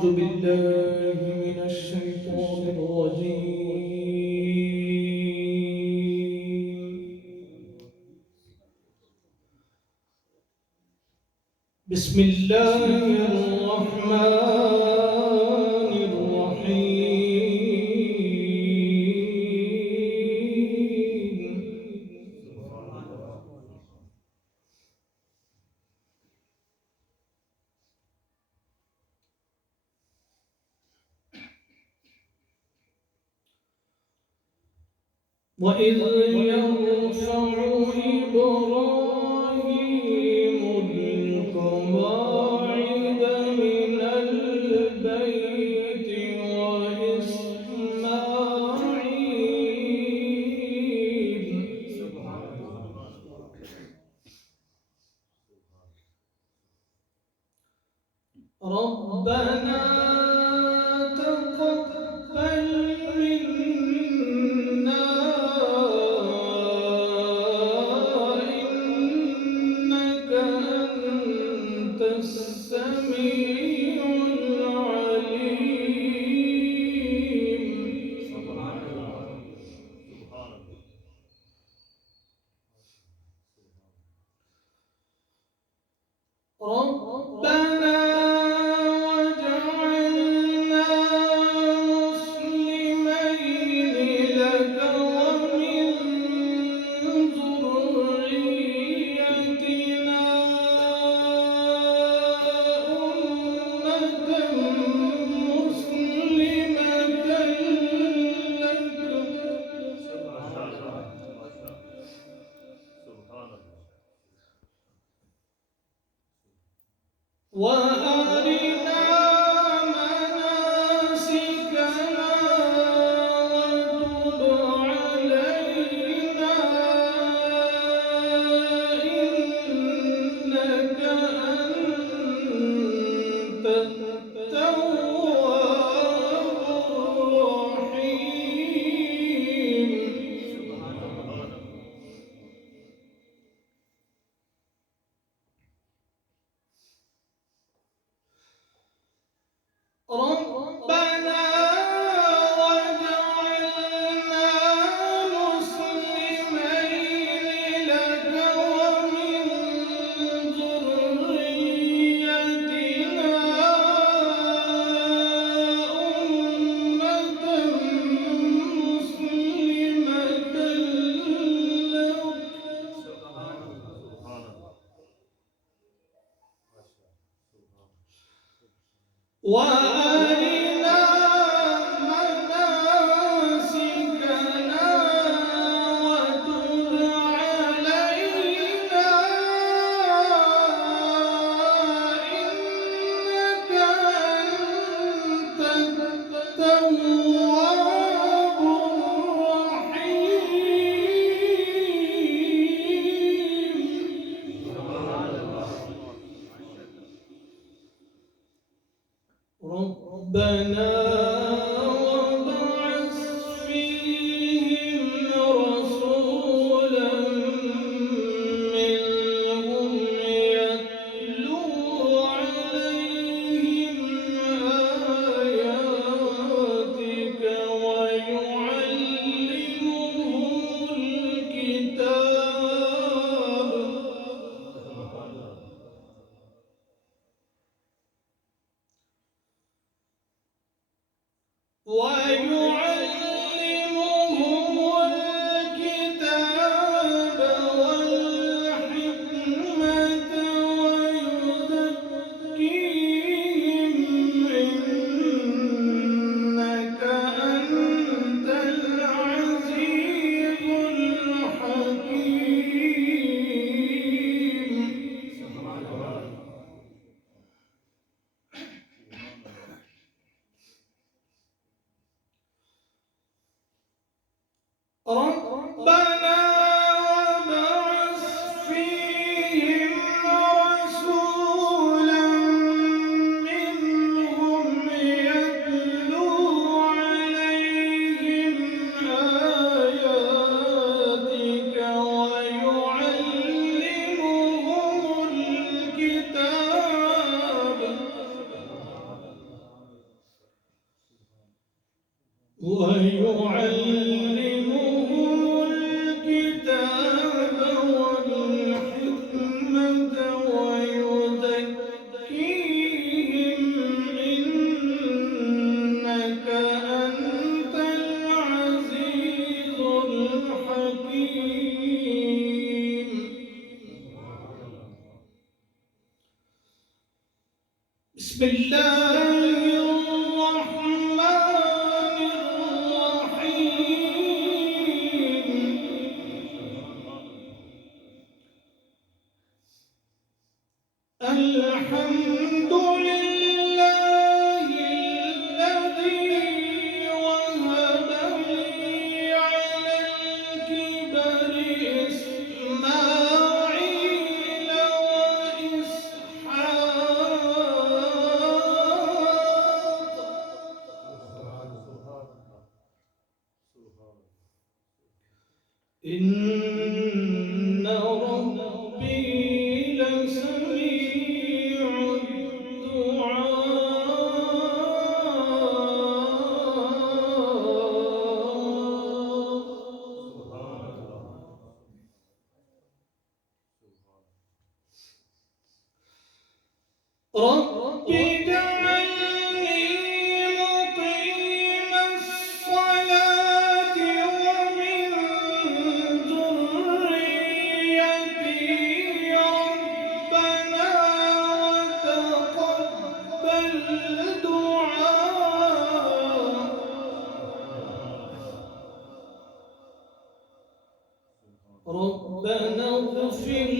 أعوذ بالله من الشيطان الرجيم. بسم الله الرحمن الرحيم. وإذ يرفع إبراهيم القواعد من البيت وإسماعيل ربنا تقبل منا إنك أنت السميع العليم. ربنا وجعلنا مسلمين لك ومن ذريتنا أمة مسلمة وأرنا مناسكنا وتب علينا إنك أنت التواب الرحيم. ربنا وجعلنا مسلمين لك ومن ذريتنا أمة مسلمة لك وأرنا مناسكنا وتب علينا إنك أنت التواب الرحيم. ربنا وابعث فيهم رسولا منهم يتلو عليهم آياتك ويعلمهم الكتاب والحكمة ويزكيهم إنك أنت العزيز الحكيم. ويعلمهم الكتاب والحكمة ويزكيهم إنك أنت العزيز الحكيم. بسم الله الرحمن الرحيم. الحمد لله الذي وهب لي على الكبر إسماعيل وإسحاق إن ربي لسميع الدعاء. رب اجعلني مقيم الصلاة ومن ذريتي ربنا وتقبل دعاء. ربنا اغفر